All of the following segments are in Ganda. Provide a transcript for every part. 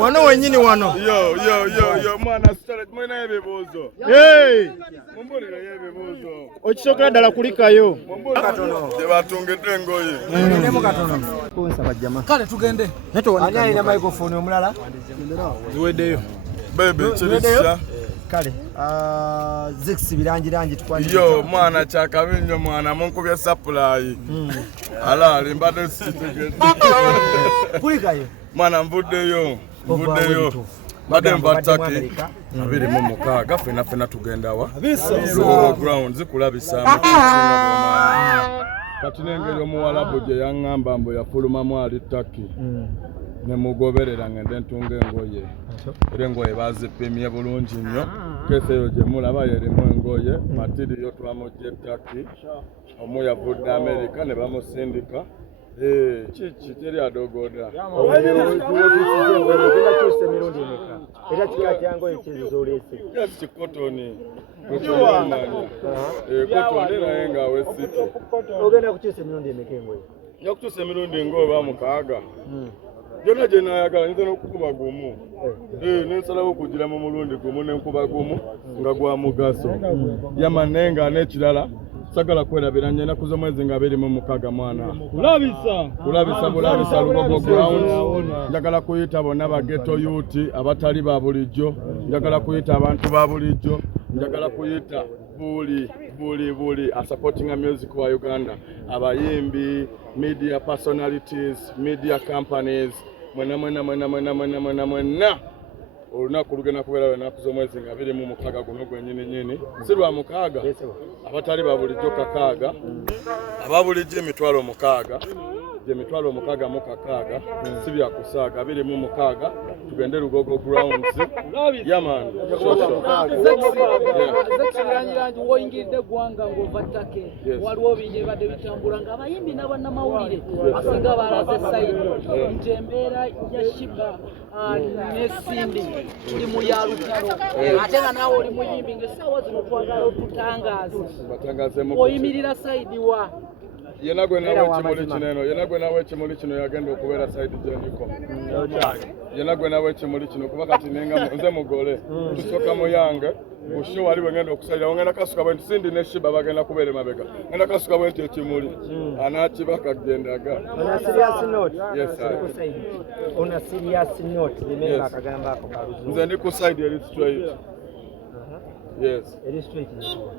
Wano wenyini wano. Yo mwana start mwena yebebuzo. Hey. Mumbulira yebebuzo. Okisoka dala kulikayo. Katono. Debatungedde ngoye. Nemo katono. Kunsaba jama. Kale tugende. Neto ani alina microphone omulala? Ziweddeyo. Bebe chirisha. Kale. Zix birangi tukwani. Yo mwana chakabinyo mwana munkubya supply. Ala limbade sitegedde. Kulikayo. Mwana mvuddeyo. Bade mbataki abiri mu mukaaga fena tugenda wa ground zikulabisa mukisinga boma kati nengeri omuwalabu gye yaŋŋamba mbu yafulumamu ali taki ne mugoberera ngende ntunga engoye era engoye bazipimye bulungi nnyo kese eyo gye mulaba yerimu engoye matiriyo twamugye taki omu yavudde Amerika ne bamusindika chichi teri adogoda. Era kikati ango ekizo olese. Yes chikotoni. Kotoni nayenga awesiti. Ogenda kukyusa emirundi emeka engoye. Yakukyusa emirundi engoye bamukaaga. Jona gye naayagala nze n'okukuba gumu. Nensalawo okugira mu mulundi gumu n'enkuba gumu nga gwa mugaso. Yamanenga n'ekirala. Sagala kwerabira nnyo ennaku z'omwezi nga 26 mwana. Kulabisa Lugogo ground. Njagala kuyita bonna ba ghetto youth abatali ba bulijjo. Njagala kuyita abantu ba bulijjo. Njagala kuyita buli supporting music wa Uganda. Abayimbi, media personalities, media companies. Mwena. Olunaku lugenda kubeera ennaku z'omwezi nga 26 guno gwennyini si lwa mukaaga abatali babulijjo kakaaga ababulijjo emitwalo mukaaga emitwalo mukaaga mu kakaaga si bya kusaaga 26 tugende Lugogo grounds yaman Zakirangirangi woyingidde gwanga ng'ovattake waliwo bingi ebadde bitambula nga abayimbi n'abannamawulire asinga balaze sayidi nti embeera ya Shiba n'Esindi tuli mu ya lutalo ate nga naawe oli muyimbi ng'essaawa zino twagala otutangaze oyimirira sayidi wa yena gwe nawe ekimuli kino yagenda okubeera sayidi gyendiko yena gwe nawe ekimuli kino kuba kati nenga nze mugole tusooka muyange busho wali bwengenda okusayira ngenda kasuka bwe Sindi ne Shiba bagenda kubeera mabega ngenda kasuka bwe ekimuli anakiba kagendaga yes on a serious note remember akagamba ako kaluzo nze ndi ku side eri straight yes eri straight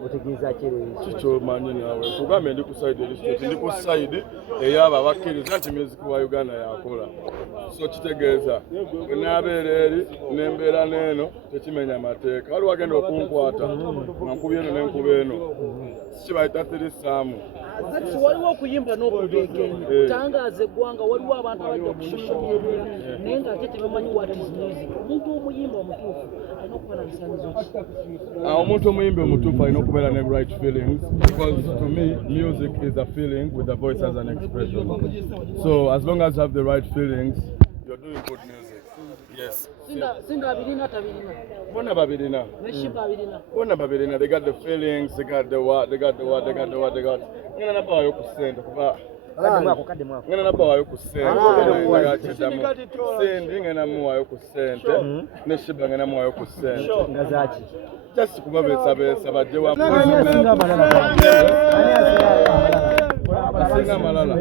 otegeeza kire kicho manyi nawe kugambe ndi ku side eri straight ndi ku side eyaba bakkiriza nti music wa Uganda yakola so kitegeeza n'abeera eri n'embeera n'eno tekimenya amateeka wali wagenda okunkwata nankubye eno n'enkuba eno kibayita tirisaamu waliwo okuyimba n'okubeegenya tangaza eggwanga waliwo abantu abajja ku social media naye ng'ate tebamanyi what is music omuntu omuyimba omutuufu alina okuba na bisaanizo ki omuntu omuyimba omutuufu alina okubeera ne right feelings because to me music is a feeling with the voice as an expression so as long as you have the right feelings you're doing good music yes Singa abirina tabirina bona babirina ne Shiba abirina bona babirina they got the feelings they got the what ngena nabayo ku sente kuba kadde mwako ngena nabayo ku sente Sindi ngena muwayo ku sente ne Shiba ngena muwayo ku sente ngazaki just kuba besa bajje wa singa malala.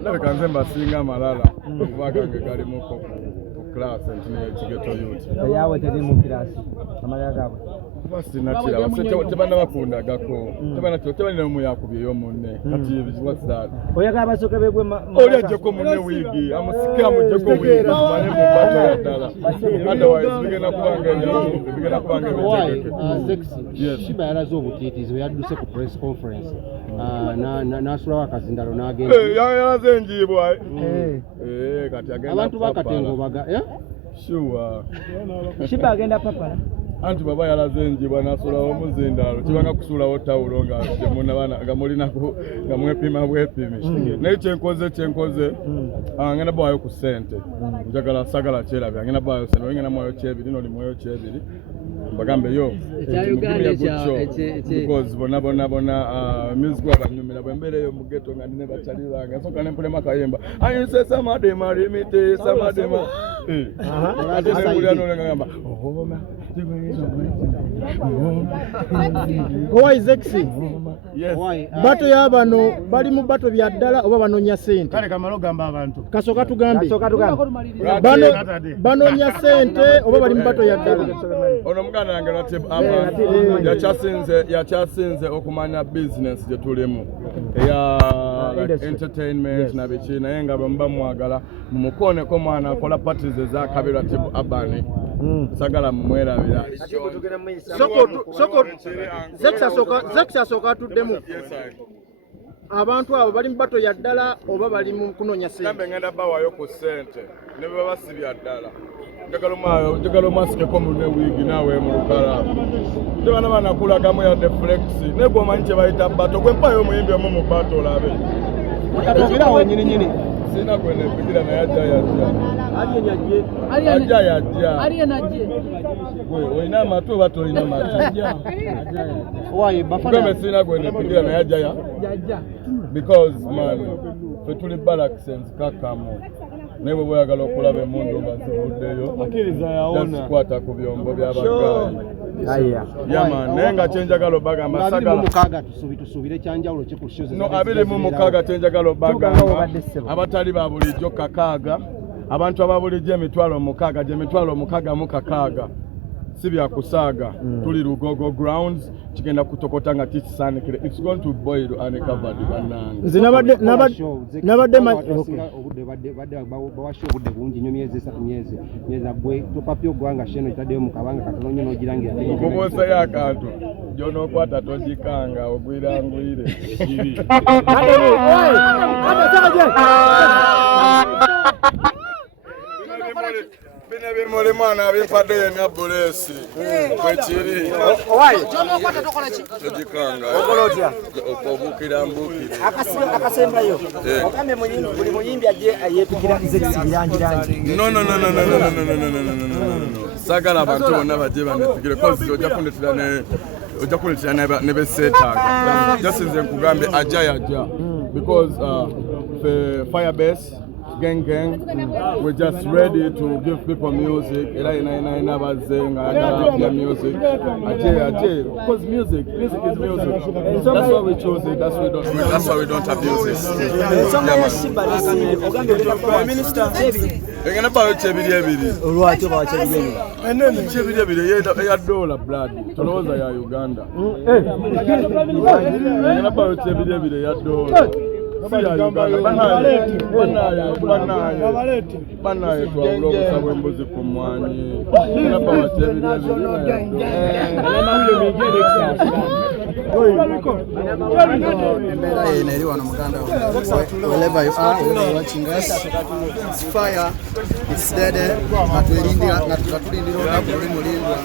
Ndabe kanze mbasinga malala. Okubaga nge kali muko class entine kigeto youth. Yawe tedi mu class. Amalala gabo. Basina kira basete tebana bakunda gako. Tebana mu yakubye yo munne. Kati what's that? Oyagala basoke begwe oli ajjeko munne wigi amusika mujjeko wigi mane mu bato ya ddala. Otherwise bigenda kubanga sexy. Shiba yalaze obutiitiizi bwe yadduse ku press conference. N'asulawo akazindalo n'agenda. Yalaze enjiibwa. Kati agenda. Abantu bakatengo baga. Sure. Shiba agenda papala. Anti baba yalaze enjibwa n'asulawo omuzindalo kibanga kusulawo tawulo nga mulinako nga mwepima bwepimi naye kyenkoze ngenda bwayo ku ssente njagala sagala kyerabya ngenda bwayo ssente ngenda mwayo kyebiri noli mwayo kyebiri mbagambe yo because bona music wabanyumira bwembeera eyo mu ghetto nga ndine bakyali bange nsooka ne mpulemu akayimba ayinse samadema limite samadema ate nebulira nolengagamba Why sexy? Yes. Bato ya bano bali mu bato bya ddala oba banonya sente. Kale kamalo gamba abantu. Kasoka tugambe. Banonya sente oba bali mu bato ya ddala. Ono muganda wange Ratib yakyasinze okumanya business gye tulimu eya entertainment na biki naye nga bwe muba mwagala mumukooneko mwana akola parties ezakabi Ratib Abani sagala mumwerabira Zexa soka tuddemu abantu abo bali mu bato ya ddala oba bali mu kunonya sente. Kambe ngenda bawayo ku sente ne baba sibya ddala njagala omwasikeko munne wiigi naawe mu lukala tebana banakulagamu yadde flexi naye gwomanyi kye bayita bato gwe mpayo omuyimbi omu mu bato olabe Atogerawo nyini sina gwene kugira naye ajja olina amatu oba tolina matu sina gwene kugira naye ajja because man fe tuli balaksense kakamu naye bwe bweyagala okulaba emundu nga zivuddeyo zikwata ku byombo by'abagayi naye nga kyenjagala obagamba sagala tusuubire ekyanjawulo ki ku show no 26 kyenjagala obagamba abatali ba bulijjo kakaaga abantu ababulijjo emitwalo 6 gyemitwalo 6 si byakusaaga tuli Lugogo grounds kigenda kutokota nga tikisaanikire it's going to boil and covered bananga nze nabadde bawasha obudde bungi nnyo myezi 3 myezi gwe topapya ogwanga sheno itaddeyo mu kabanga katono nnyo n'ogirangira okubuusayo akantu gy'onookwata togikanga ogwirangwire kiri bine bimuli mwana abimpadde yenna bulesi bwekiri togikanga okobukira mbukire akasembayo okambe buli muyimbi ajje yeepikira Sexy birangirangi no sagala abantu bonna bajje banepikire kozi ojja kunetera ne beseetaaga jasinze nkugambe ajja because Firebase gang we're just ready to give people music ina bazenga ya music aje because music is music that's why we chose it that's why we don't abuse it Prime Minister engana bawe chebiri ebiri olwatyo bawe chebiri enene chebiri ebiri ya dollar blood toloza ya Uganda engana bawe chebiri ebiri ya dollar banaye twawula obusabwe embuzi ku mwanyi embeera yeno eri wano muganda wherever you are watching us it's fire it's dead natulindira olunaku luli mulindwa